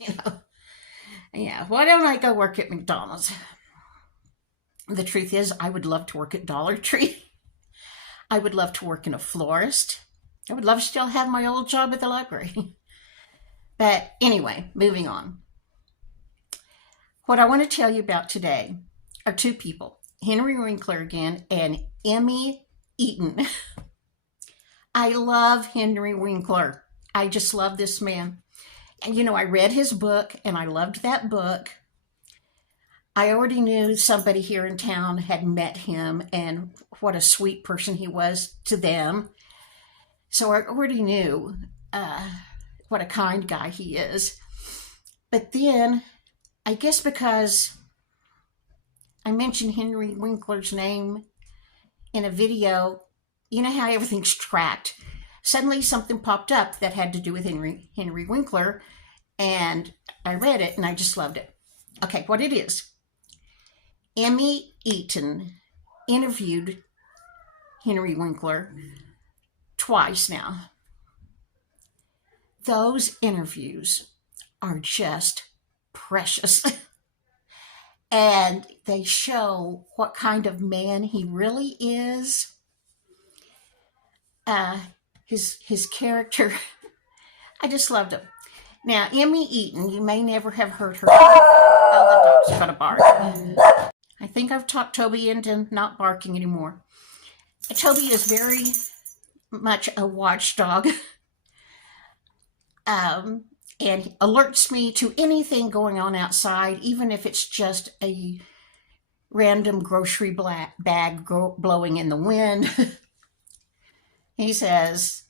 You know, yeah, why don't I go work at McDonald's? The truth is, I would love to work at Dollar Tree. I would love to work in a florist. I would love to still have my old job at the library. But anyway, moving on. What I want to tell you about today are two people, Henry Winkler again and Emmy Eaton. I love Henry Winkler. I just love this man. And I read his book and I loved that book. I already knew somebody here in town had met him and what a sweet person he was to them. So I already knew what a kind guy he is. But then, I guess because I mentioned Henry Winkler's name in a video, you know how everything's tracked. Suddenly something popped up that had to do with Henry Winkler, and I read it and I just loved it. Okay, what it is. Emmy Eaton interviewed Henry Winkler twice now. Those interviews are just precious. And they show what kind of man he really is. His character, I just loved him. Now, Emmy Eaton, you may never have heard her. Oh, the dog's gonna bark. I think I've talked Toby into not barking anymore. Toby is very much a watchdog. And he alerts me to anything going on outside, even if it's just a random grocery bag blowing in the wind. He says,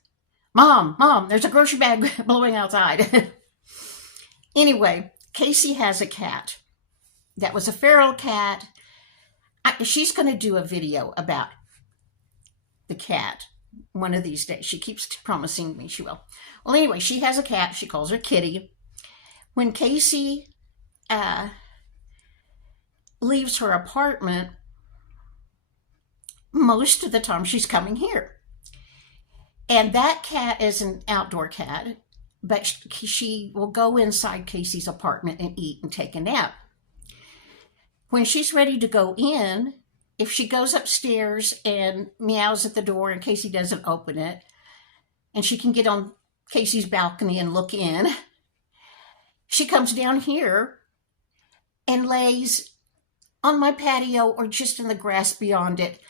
Mom, there's a grocery bag blowing outside. Anyway, Casey has a cat. That was a feral cat. She's going to do a video about the cat one of these days. She keeps promising me she will. Well, anyway, she has a cat. She calls her Kitty. When Casey leaves her apartment, most of the time she's coming here. And that cat is an outdoor cat, but she will go inside Casey's apartment and eat and take a nap. When she's ready to go in, if she goes upstairs and meows at the door and Casey doesn't open it, and she can get on Casey's balcony and look in, she comes down here and lays on my patio or just in the grass beyond it.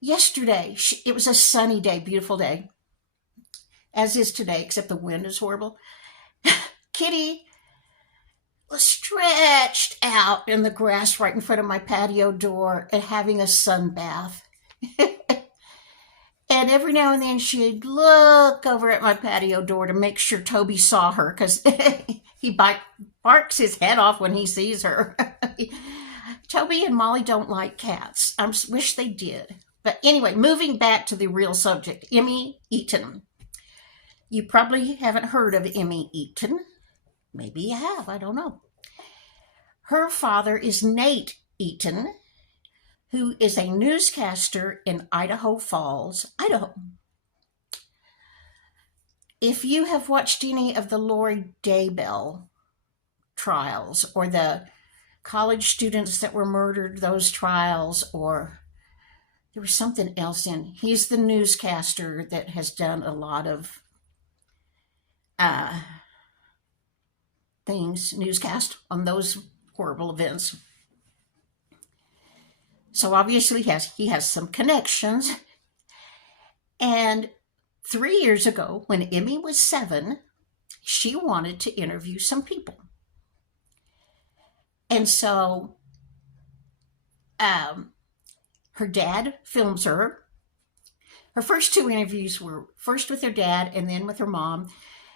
Yesterday, it was a sunny day, beautiful day, as is today, except the wind is horrible. Kitty was stretched out in the grass right in front of my patio door and having a sun bath. And every now and then she'd look over at my patio door to make sure Toby saw her, because he barks his head off when he sees her. Toby and Molly don't like cats. I wish they did. But anyway, moving back to the real subject, Emmy Eaton. You probably haven't heard of Emmy Eaton. Maybe you have, I don't know. Her father is Nate Eaton, who is a newscaster in Idaho Falls, Idaho. If you have watched any of the Lori Daybell trials, or the college students that were murdered, those trials, or there was something else in, he's the newscaster that has done a lot of newscast on those horrible events. So obviously he has some connections. And 3 years ago, when Emmy was 7, she wanted to interview some people. And so her dad films her. Her first 2 interviews were first with her dad and then with her mom.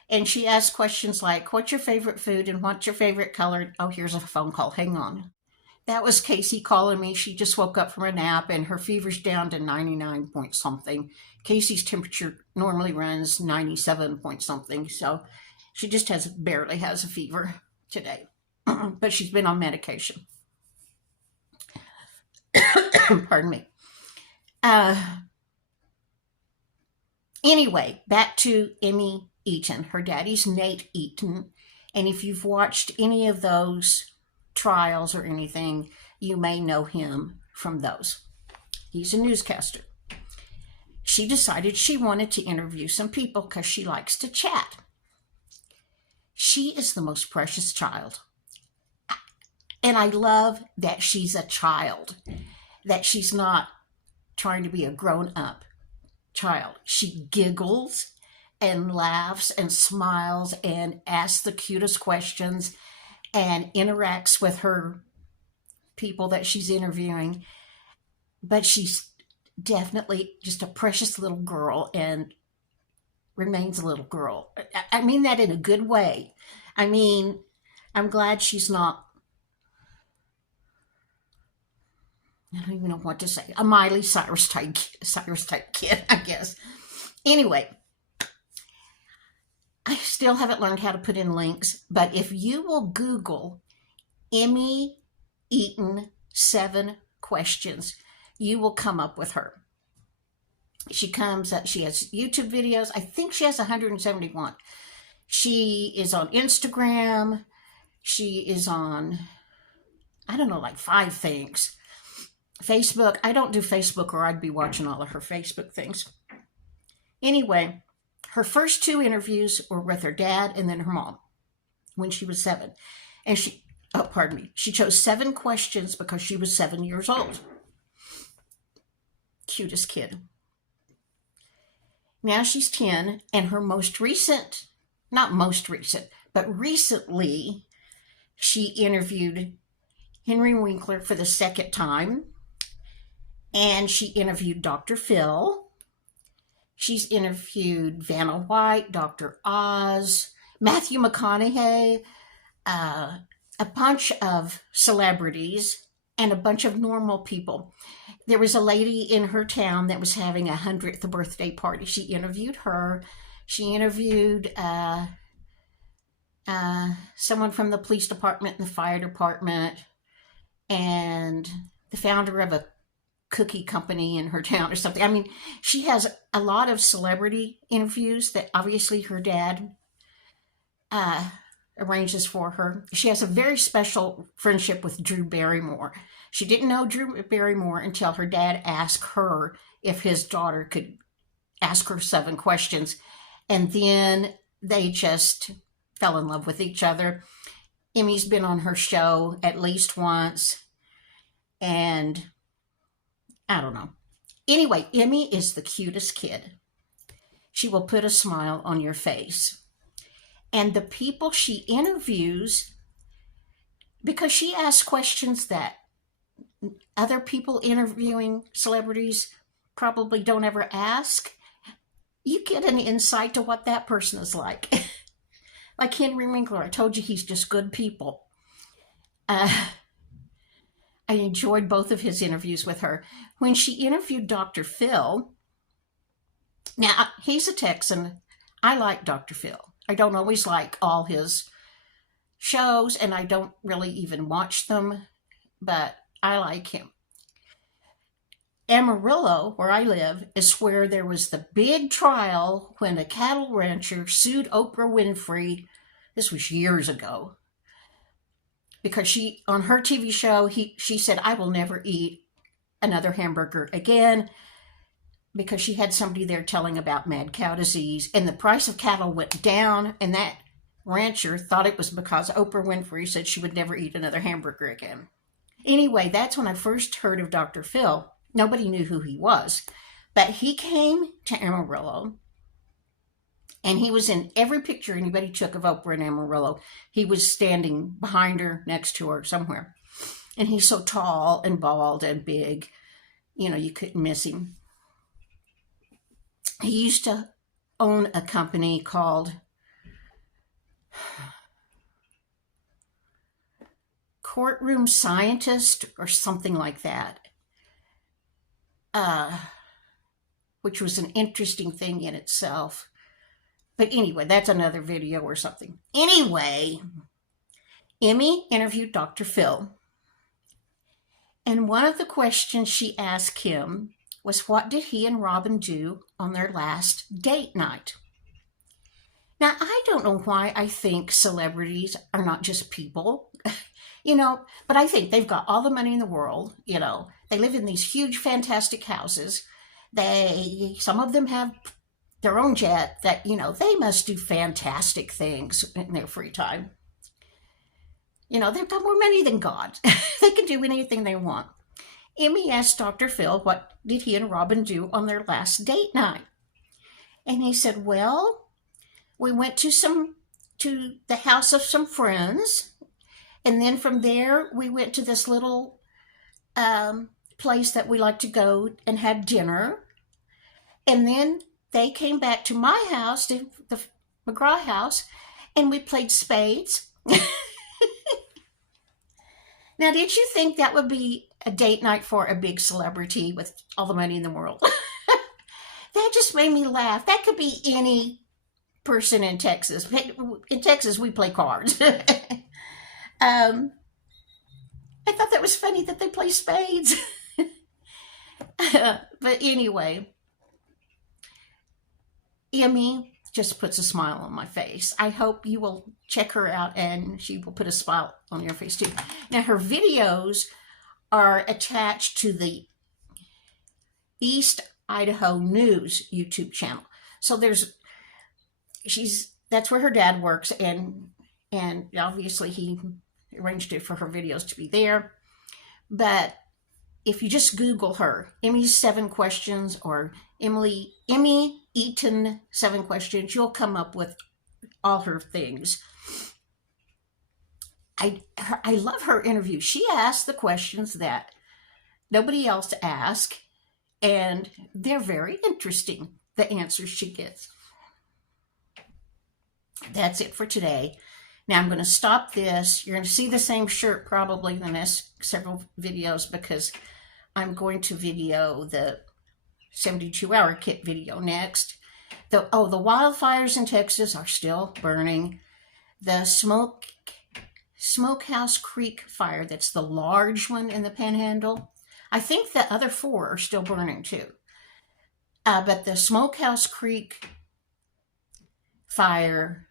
And she asked questions like, what's your favorite food and what's your favorite color? Oh, here's a phone call. Hang on. That was Casey calling me. She just woke up from a nap and her fever's down to 99 point something. Casey's temperature normally runs 97 point something. So she just barely has a fever today. But she's been on medication. Pardon me. Anyway, back to Emmy Eaton. Her daddy's Nate Eaton, And if you've watched any of those trials or anything, you may know him from those. He's a newscaster. She decided she wanted to interview some people because she likes to chat. She is the most precious child. And I love that she's a child, that she's not trying to be a grown-up child. She giggles and laughs and smiles and asks the cutest questions and interacts with her people that she's interviewing. But she's definitely just a precious little girl and remains a little girl. I mean that in a good way. I mean, I'm glad she's not, I don't even know what to say, a Miley Cyrus type kid, I guess. Anyway, I still haven't learned how to put in links, but if you will Google Emmy Eaton 7 questions, you will come up with her. She has YouTube videos. I think she has 171. She is on Instagram. She is on, I don't know, like 5 things. Facebook. I don't do Facebook or I'd be watching all of her Facebook things. Anyway, her first 2 interviews were with her dad and then her mom when she was 7. And she chose 7 questions because she was 7 years old. Cutest kid. Now she's 10, and her recently, she interviewed Henry Winkler for the 2nd time, and she interviewed Dr. Phil. She's interviewed Vanna White, Dr. Oz, Matthew McConaughey, a bunch of celebrities, and a bunch of normal people. There was a lady in her town that was having a 100th birthday party. She interviewed her. She interviewed someone from the police department and the fire department and the founder of a cookie company in her town or something. I mean, she has a lot of celebrity interviews that obviously her dad arranges for her. She has a very special friendship with Drew Barrymore. She didn't know Drew Barrymore until her dad asked her if his daughter could ask her 7 questions. And then they just fell in love with each other. Emmy's been on her show at least once. And I don't know. Anyway, Emmy is the cutest kid. She will put a smile on your face. And the people she interviews, because she asks questions that other people interviewing celebrities probably don't ever ask, you get an insight to what that person is like. Like Henry Winkler, I told you he's just good people. I enjoyed both of his interviews with her. When she interviewed Dr. Phil, now he's a Texan. I like Dr. Phil. I don't always like all his shows, and I don't really even watch them, but I like him. Amarillo, where I live, is where there was the big trial when a cattle rancher sued Oprah Winfrey. This was years ago. Because she, on her TV show, she said, I will never eat another hamburger again, because she had somebody there telling about mad cow disease, and the price of cattle went down, and that rancher thought it was because Oprah Winfrey said she would never eat another hamburger again. Anyway, that's when I first heard of Dr. Phil. Nobody knew who he was, but he came to Amarillo, and he was in every picture anybody took of Oprah in Amarillo. He was standing behind her, next to her, somewhere. And he's so tall and bald and big, you couldn't miss him. He used to own a company called Courtroom Scientist or something like that, which was an interesting thing in itself. But anyway, that's another video or something. Anyway, Emmy interviewed Dr. Phil. And one of the questions she asked him was, what did he and Robin do on their last date night? Now, I don't know why I think celebrities are not just people, but I think they've got all the money in the world. They live in these huge, fantastic houses. Some of them have their own jet that, they must do fantastic things in their free time. They've got more money than God. They can do anything they want. Emmy asked Dr. Phil what did he and Robin do on their last date night. And he said, well, we went to the house of some friends. And then from there, we went to this little place that we like to go and had dinner. And then they came back to my house, to the McGraw house, and we played spades. Now, did you think that would be a date night for a big celebrity with all the money in the world? That just made me laugh. That could be any person in Texas. In Texas, we play cards. I thought that was funny that they play spades. But anyway, Emmy just puts a smile on my face. I hope you will check her out and she will put a smile on your face too. Now, her videos are attached to the East Idaho News YouTube channel. So that's where her dad works, and obviously he arranged it for her videos to be there. But if you just Google her, Emmy's 7 questions, or Emmy Eaton 7 questions, you'll come up with all her things. I love her interview. She asks the questions that nobody else asks, and they're very interesting, the answers she gets. That's it for today. Now I'm going to stop this. You're going to see the same shirt probably in the next several videos, because I'm going to video the 72-hour kit video next. The wildfires in Texas are still burning. The Smokehouse Creek fire, that's the large one in the Panhandle. I think the other 4 are still burning too. But the Smokehouse Creek fire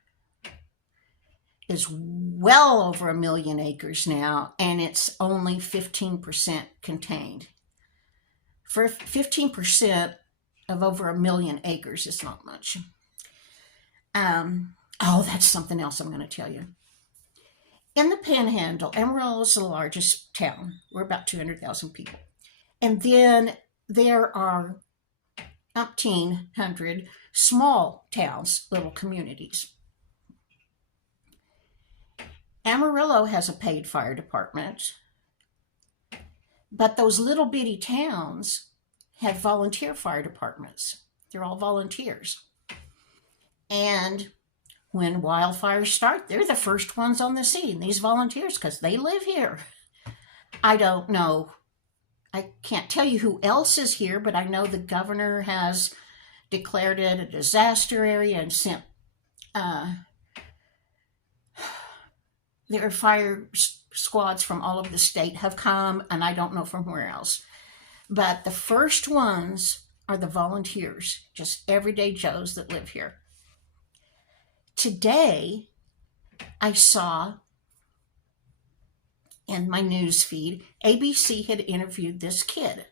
is well over 1 million acres now, and it's only 15% contained. For 15% of over 1 million acres, it's not much. That's something else I'm going to tell you. In the Panhandle, Amarillo is the largest town. We're about 200,000 people. And then there are 1,800 small towns, little communities. Amarillo has a paid fire department, but those little bitty towns have volunteer fire departments. They're all volunteers. And when wildfires start, they're the first ones on the scene, these volunteers, because they live here. I don't know. I can't tell you who else is here, but I know the governor has declared it a disaster area and sent their fire squads from all over the state have come, and I don't know from where else. But the first ones are the volunteers, just everyday Joes that live here. Today, I saw in my news feed, ABC had interviewed this kid.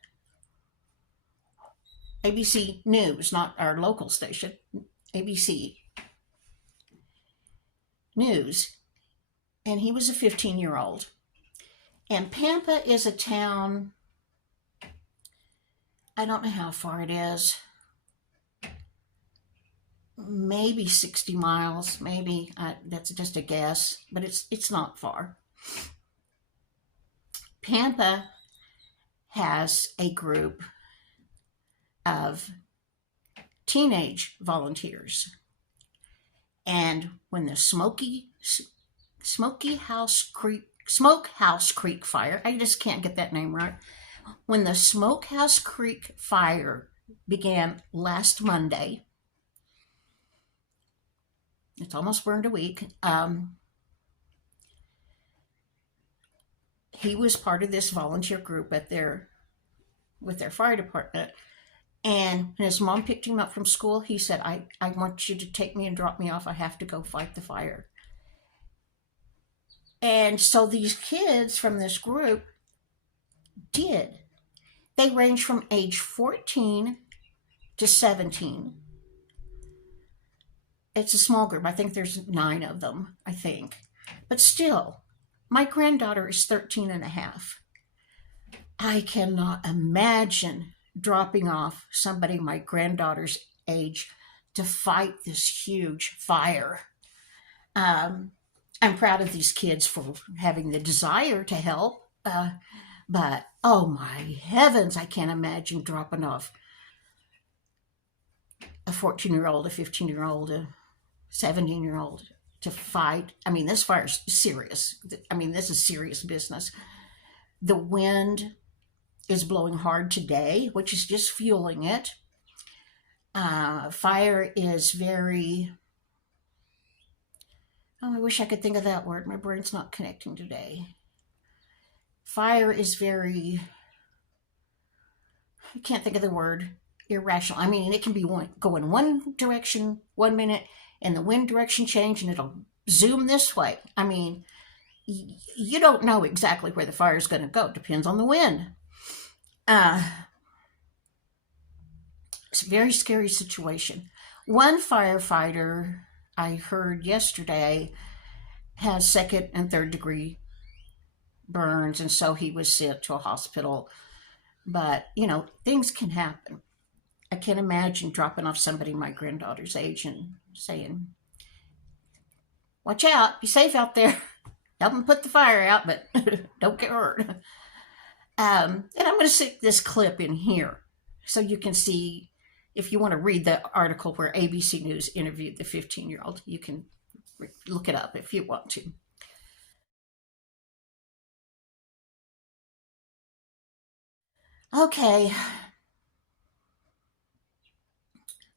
ABC News, not our local station, ABC News. And he was a 15-year-old. And Pampa is a town, I don't know how far it is, maybe 60 miles, maybe, that's just a guess, but it's not far. Pampa has a group of teenage volunteers. And when the Smokehouse Creek fire, I just can't get that name right. When the Smokehouse Creek fire began last Monday, it's almost burned a week. He was part of this volunteer group with their fire department. And when his mom picked him up from school, he said, I want you to take me and drop me off. I have to go fight the fire. And so these kids from this group did. They range from age 14 to 17. It's a small group. I think there's 9 of them, I think. But still, my granddaughter is 13 and a half. I cannot imagine dropping off somebody my granddaughter's age to fight this huge fire. I'm proud of these kids for having the desire to help, but oh my heavens, I can't imagine dropping off a 14-year-old, a 15-year-old, a 17-year-old to fight. I mean, this fire's serious. I mean, this is serious business. The wind is blowing hard today, which is just fueling it. Fire is very... Oh, I wish I could think of that word. My brain's not connecting today. Fire is very... I can't think of the word. Irrational. I mean, it can be go in one direction 1 minute and the wind direction change and it'll zoom this way. I mean, you don't know exactly where the fire is going to go. It depends on the wind. It's a very scary situation. One firefighter I heard yesterday has 2nd and 3rd degree burns, and so he was sent to a hospital. But, you know, things can happen. I can't imagine dropping off somebody my granddaughter's age and saying, watch out, be safe out there. Help them put the fire out, but don't get hurt. And I'm going to stick this clip in here so you can see, if you want to read the article where ABC News interviewed the 15-year-old, you can look it up if you want to. Okay.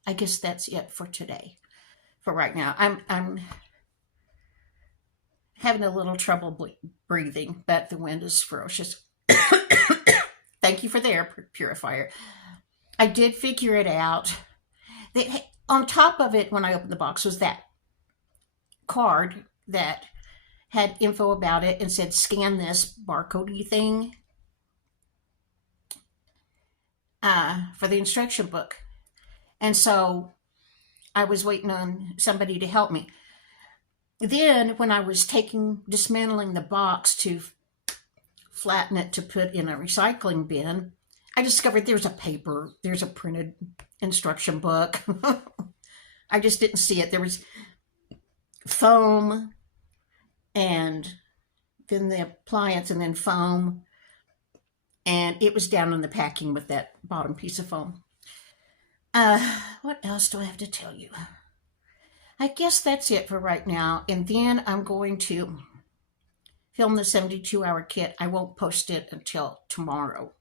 I guess that's it for today. For right now, I'm having a little trouble breathing, but the wind is ferocious. Thank you for the air purifier. I did figure it out. On top of it, when I opened the box, was that card that had info about it and said, scan this barcode-y thing for the instruction book. And so I was waiting on somebody to help me. Then when I was dismantling the box to flatten it to put in a recycling bin, I discovered there's a printed instruction book. I just didn't see it. There was foam and then the appliance and then foam. And it was down in the packing with that bottom piece of foam. What else do I have to tell you? I guess that's it for right now. And then I'm going to film the 72-hour kit. I won't post it until tomorrow.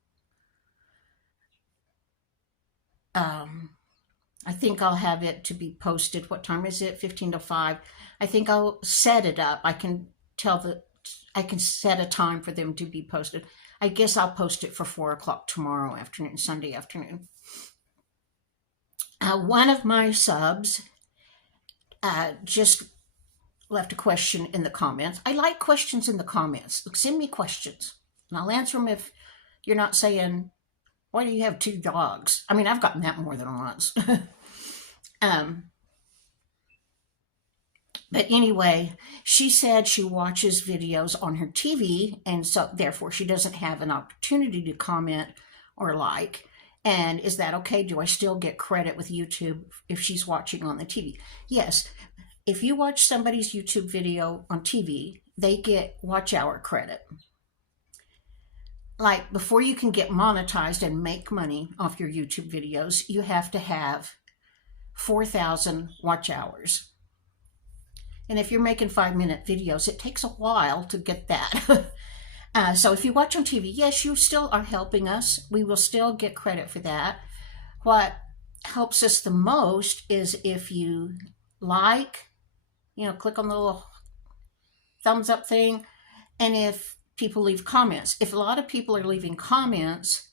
I think I'll have it to be posted. What time is it? 15 to 5. I think I'll set it up. I can set a time for them to be posted. I guess I'll post it for 4 o'clock tomorrow afternoon, Sunday afternoon. One of my subs just left a question in the comments. I like questions in the comments. Send me questions, and I'll answer them if you're not saying, why do you have 2 dogs? I mean, I've gotten that more than once. But anyway, she said she watches videos on her TV, and so therefore she doesn't have an opportunity to comment or like. And is that okay? Do I still get credit with YouTube if she's watching on the TV? Yes. If you watch somebody's YouTube video on TV, they get watch hour credit. Like, before you can get monetized and make money off your YouTube videos, you have to have 4,000 watch hours. And if you're making 5-minute videos, it takes a while to get that. So if you watch on TV, yes, you still are helping us. We will still get credit for that. What helps us the most is if you like, click on the little thumbs up thing. And if people leave comments. If a lot of people are leaving comments,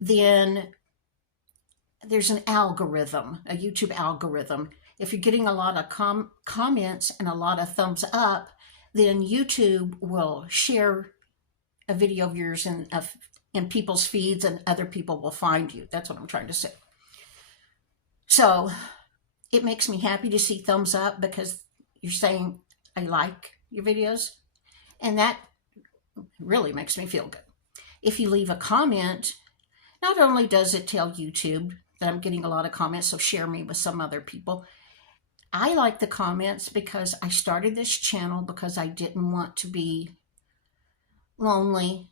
then there's an algorithm, a YouTube algorithm. If you're getting a lot of comments and a lot of thumbs up, then YouTube will share a video of yours in people's feeds, and other people will find you. That's what I'm trying to say. So it makes me happy to see thumbs up, because you're saying I like your videos, and that really makes me feel good. If you leave a comment, not only does it tell YouTube that I'm getting a lot of comments, so share me with some other people. I like the comments because I started this channel because I didn't want to be lonely.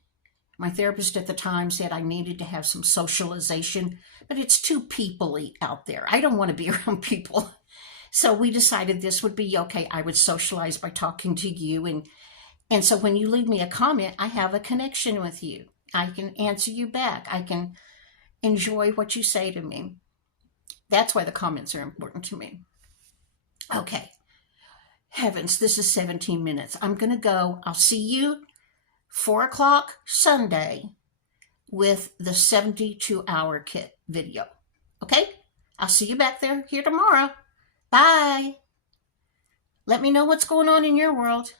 My therapist at the time said I needed to have some socialization, but it's too people-y out there. I don't want to be around people. So we decided this would be okay. I would socialize by talking to you. And so when you leave me a comment, I have a connection with you. I can answer you back. I can enjoy what you say to me. That's why the comments are important to me. Okay. Heavens, this is 17 minutes. I'm going to go. I'll see you 4 o'clock Sunday with the 72-hour kit video. Okay? I'll see you back there here tomorrow. Bye. Let me know what's going on in your world.